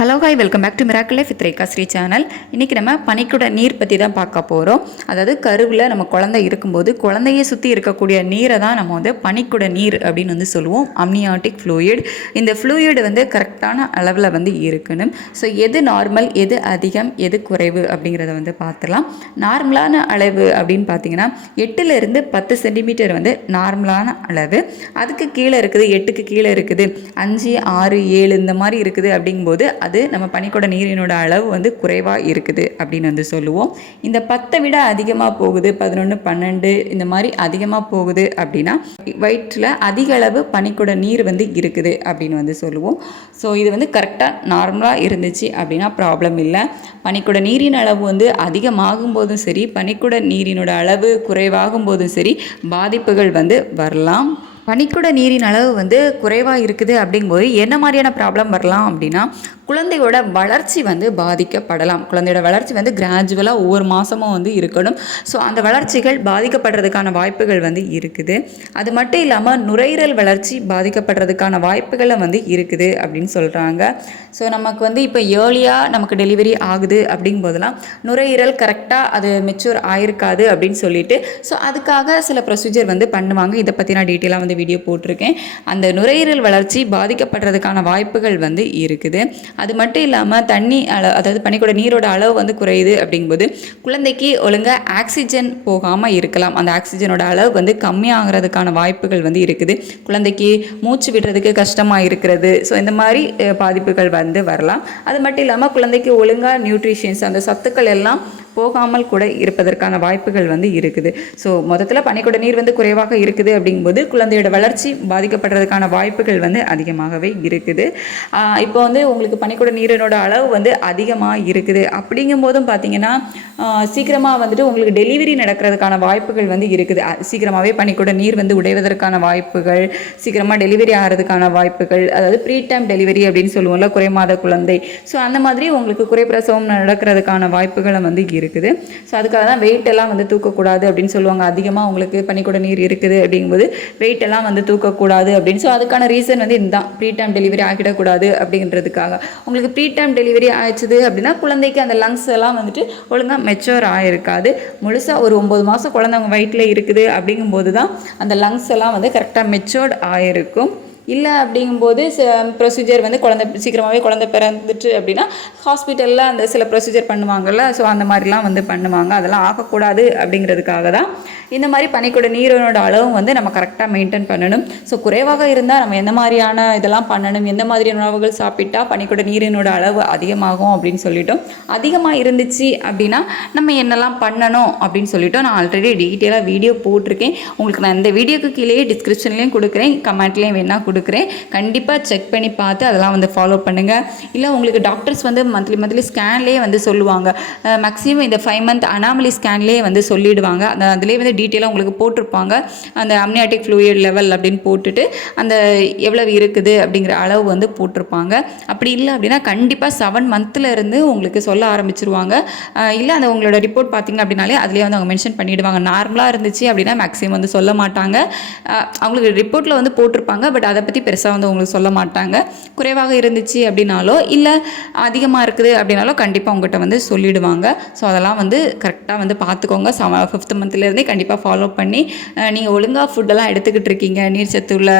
Hello hi welcome back to miracle life with Rekha Sri channel. இன்றைக்கி நம்ம பனிக்குட நீர் பற்றி தான் பார்க்க போகிறோம். அதாவது கருவில் நம்ம குழந்தை இருக்கும்போது குழந்தையை சுற்றி இருக்கக்கூடிய நீரை தான் நம்ம வந்து பனிக்குட நீர் அப்படின்னு வந்து சொல்லுவோம், அம்னியாட்டிக் ஃப்ளூயிட். இந்த ஃப்ளூயிட் வந்து கரெக்டான அளவில் வந்து இருக்கணும். ஸோ எது நார்மல், எது அதிகம், எது குறைவு அப்படிங்கிறத வந்து பார்த்துலாம். நார்மலான அளவு அப்படின்னு பார்த்தீங்கன்னா 8லிருந்து 10 சென்டிமீட்டர் வந்து நார்மலான அளவு. அதுக்கு கீழே இருக்குது, 8க்கு கீழே இருக்குது, 5, 6, 7 இந்த மாதிரி இருக்குது அப்படிங்கும்போது அது நம்ம பனிக்குட நீரினோட அளவு வந்து குறைவாக இருக்குது அப்படின்னு வந்து சொல்லுவோம். இந்த 10 விட அதிகமாக போகுது, 11, 12 இந்த மாதிரி அதிகமாக போகுது அப்படின்னா வயிற்றில் அதிக அளவு பனிக்குட நீர் வந்து இருக்குது அப்படின்னு வந்து சொல்லுவோம். ஸோ இது வந்து கரெக்டாக நார்மலாக இருந்துச்சு அப்படின்னா ப்ராப்ளம் இல்லை. பனிக்குட நீரின் அளவு வந்து அதிகமாகும் போதும் சரி, பனிக்குட நீரினோட அளவு குறைவாகும் போதும் சரி, பாதிப்புகள் வந்து வரலாம். பனிக்குட நீரின் அளவு வந்து குறைவாக இருக்குது அப்படிங்கும்போது என்ன மாதிரியான ப்ராப்ளம் வரலாம் அப்படின்னா, குழந்தையோட வளர்ச்சி வந்து பாதிக்கப்படலாம். குழந்தையோட வளர்ச்சி வந்து கிராஜுவலாக ஒவ்வொரு மாதமும் வந்து இருக்கணும். ஸோ அந்த வளர்ச்சிகள் பாதிக்கப்படுறதுக்கான வாய்ப்புகள் வந்து இருக்குது. அது மட்டும் இல்லாமல் நுரையீரல் வளர்ச்சி பாதிக்கப்படுறதுக்கான வாய்ப்புகளும் வந்து இருக்குது அப்படின்னு சொல்கிறாங்க. ஸோ நமக்கு வந்து இப்போ ஏர்லியாக நமக்கு டெலிவரி ஆகுது அப்படிங்கும்போதெல்லாம் நுரையீரல் கரெக்டாக அது மெச்சூர் ஆயிருக்காது அப்படின்னு சொல்லிட்டு ஸோ அதுக்காக சில ப்ரொசீஜர் வந்து பண்ணுவாங்க. இதை பற்றி நான் டீட்டெயிலாக வந்து வீடியோ போட்டிருக்கேன். அந்த நுரையீரல் வளர்ச்சி பாதிக்கப்படுறதுக்கான வாய்ப்புகள் வந்து இருக்குது. அது மட்டும் இல்லாமல் அதாவது பனிக்குட நீரோட அளவு வந்து குறையுது அப்படிங்கும்போது குழந்தைக்கு ஒழுங்காக ஆக்சிஜன் போகாமல் இருக்கலாம். அந்த ஆக்சிஜனோட அளவு வந்து கம்மியாகிறதுக்கான வாய்ப்புகள் வந்து இருக்குது. குழந்தைக்கு மூச்சு விடுறதுக்கு கஷ்டமாக இருக்கிறது. ஸோ இந்த மாதிரி பாதிப்புகள் வந்து வரலாம். அது மட்டும் இல்லாமல் குழந்தைக்கு ஒழுங்காக நியூட்ரிஷன்ஸ், அந்த சத்துக்கள் எல்லாம் போகாமல் கூட இருப்பதற்கான வாய்ப்புகள் வந்து இருக்குது. ஸோ மொத்தத்தில் பனிக்குட நீர் வந்து குறைவாக இருக்குது அப்படிங்கும்போது குழந்தையோட வளர்ச்சி பாதிக்கப்படுறதுக்கான வாய்ப்புகள் வந்து அதிகமாகவே இருக்குது. இப்போ வந்து உங்களுக்கு பனிக்குட நீரினோட அளவு வந்து அதிகமாக இருக்குது அப்படிங்கும்போதும் பார்த்தீங்கன்னா சீக்கிரமாக வந்துட்டு உங்களுக்கு டெலிவரி நடக்கிறதுக்கான வாய்ப்புகள் வந்து இருக்குது. சீக்கிரமாகவே பனிக்குட நீர் வந்து உடைவதற்கான வாய்ப்புகள், சீக்கிரமாக டெலிவரி ஆகிறதுக்கான வாய்ப்புகள், அதாவது ப்ரீ டைம் டெலிவரி அப்படின்னு சொல்லுவோம்ல, குறைமாத குழந்தை. ஸோ அந்த மாதிரி உங்களுக்கு குறைப்பிரசவம் நடக்கிறதுக்கான வாய்ப்புகளும் வந்து இருக்குது. ஸோ அதுக்காக தான் வெயிட் எல்லாம் வந்து தூக்கக்கூடாது அப்படின்னு சொல்லுவாங்க. அதிகமாக உங்களுக்கு பனிக்குட நீர் இருக்குது அப்படிங்கும்போது வெயிட் எல்லாம் வந்து தூக்கக்கூடாது அப்படின்னு. ஸோ அதுக்கான ரீசன் வந்து இதுதான், ப்ரீ டைம் டெலிவரி ஆகிடக்கூடாது அப்படின்றதுக்காக. உங்களுக்கு ப்ரீ டைம் டெலிவரி ஆயிடுச்சுது அப்படின்னா குழந்தைக்கு அந்த லங்ஸ் எல்லாம் வந்துட்டு ஒழுங்காக மெச்சூர் ஆகிருக்காது. முழுசாக ஒரு 9 மாதம் குழந்தை அவங்க வயிற்றில் இருக்குது அப்படிங்கும்போது தான் அந்த லங்ஸ் எல்லாம் வந்து கரெக்டாக மெச்சூர்ட் ஆகிருக்கும். இல்லை அப்படிங்கும்போது ப்ரொசீஜர் வந்து சீக்கிரமாகவே குழந்தை பிறந்துட்டு அப்படின்னா ஹாஸ்பிட்டலில் அந்த சில ப்ரொசீஜர் பண்ணுவாங்கள்ல, ஸோ அந்த மாதிரிலாம் வந்து பண்ணுவாங்க. அதெல்லாம் ஆகக்கூடாது அப்படிங்கிறதுக்காக தான் இந்த மாதிரி பனிக்குட நீரினோட அளவும் வந்து நம்ம கரெக்டாக மெயின்டைன் பண்ணணும். ஸோ குறைவாக இருந்தால் நம்ம எந்த மாதிரியான இதெல்லாம் பண்ணணும், எந்த மாதிரியான உணவுகள் சாப்பிட்டா பனிக்குட நீரினோட அளவு அதிகமாகும் அப்படின்னு சொல்லிட்டோம். அதிகமாக இருந்துச்சு அப்படின்னா நம்ம என்னெல்லாம் பண்ணணும் அப்படின்னு சொல்லிட்டோம். நான் ஆல்ரெடி டீட்டெயிலாக வீடியோ போட்டிருக்கேன். உங்களுக்கு நான் இந்த வீடியோக்கு கீழே டிஸ்கிரிப்ஷன்லேயும் கொடுக்குறேன், கமெண்ட்லேயும் வேணால் கொடுக்குறேன். கண்டிப்பாக செக் பண்ணி பார்த்து அதெல்லாம் வந்து ஃபாலோ பண்ணுங்கள். இல்லை உங்களுக்கு டாக்டர்ஸ் வந்து மந்த்லி ஸ்கேன்லேயே வந்து சொல்லுவாங்க. மேக்ஸிமம் இந்த 5 மந்த் அனாமலி ஸ்கேன்லேயே வந்து சொல்லிடுவாங்க. அதிலே வந்து டீட்டெயிலாக உங்களுக்கு போட்டிருப்பாங்க. அந்த அம்னியாட்டிக் ஃப்ளூயிட் லெவல் அப்படின்னு போட்டுட்டு அந்த எவ்வளவு இருக்குது அப்படிங்கிற அளவு வந்து போட்டிருப்பாங்க. அப்படி இல்லை அப்படின்னா கண்டிப்பாக 7 மந்த்லேருந்து உங்களுக்கு சொல்ல ஆரம்பிச்சிருவாங்க. இல்லை அந்த உங்களோட ரிப்போர்ட் பார்த்தீங்க அப்படின்னாலே அதிலே வந்து அவங்க மென்ஷன் பண்ணிவிடுவாங்க. நார்மலாக இருந்துச்சு அப்படின்னா மேக்ஸிமம் வந்து சொல்ல மாட்டாங்க. அவங்களுக்கு ரிப்போர்ட்டில் வந்து போட்டிருப்பாங்க, பட் அதை பற்றி பெருசாக வந்து உங்களுக்கு சொல்ல மாட்டாங்க. குறைவாக இருந்துச்சு அப்படின்னாலோ இல்லை அதிகமாக இருக்குது அப்படின்னாலோ கண்டிப்பாக உங்கள்கிட்ட வந்து சொல்லிவிடுவாங்க. ஸோ அதெல்லாம் வந்து கரெக்டாக வந்து பார்த்துக்கோங்க. 5th மந்த்லேருந்தே கண்டிப்பாக ஃபாலோ பண்ணி நீங்கள் ஒழுங்காக ஃபுட்டெல்லாம் எடுத்துக்கிட்டு இருக்கீங்க, நீர் சத்து உள்ள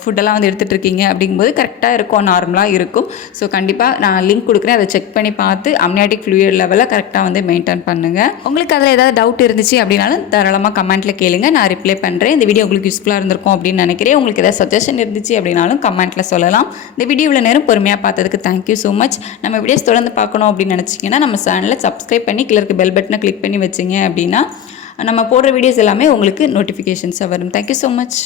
ஃபுட்டெல்லாம் வந்து எடுத்துகிட்டு இருக்கீங்க அப்படிங்கும்போது கரெக்டாக இருக்கும், நார்மலாக இருக்கும். ஸோ கண்டிப்பாக நான் லிங்க் கொடுக்குறேன், அதை செக் பண்ணி பார்த்து அம்னியாட்டிக் ஃப்ளூயிட் லெவலில் கரெக்டாக வந்து மெயின்டைன் பண்ணுங்கள். உங்களுக்கு அதில் ஏதாவது டவுட் இருந்துச்சு அப்படின்னாலும் தாராளமாக கமெண்ட்டில் கேளுங்க, நான் ரிப்ளை பண்ணுறேன். இந்த வீடியோ உங்களுக்கு யூஸ்ஃபுல்லாக இருந்திருக்கும் அப்படின்னு நினைக்கிறேன். உங்களுக்கு ஏதாவது சஜஷன் இருந்துச்சு அப்படின்னாலும் கமெண்ட்டில் சொல்லலாம். இந்த வீடியோவில் நேரம் பொறுமையாக பார்த்ததுக்கு தேங்க்யூ ஸோ மச். நம்ம வீடியோஸ் தொடர்ந்து பார்க்கணும் அப்படின்னு நினச்சிங்கன்னா நம்ம சேனலை சப்ஸ்கிரைப் பண்ணி கீழே இருக்க பெல் பட்டனை கிளிக் பண்ணி வச்சிங்க அப்படின்னா நம்ம போடுற வீடியோஸ் எல்லாமே உங்களுக்கு நோட்டிஃபிகேஷன்ஸாக வரும். Thank you so much.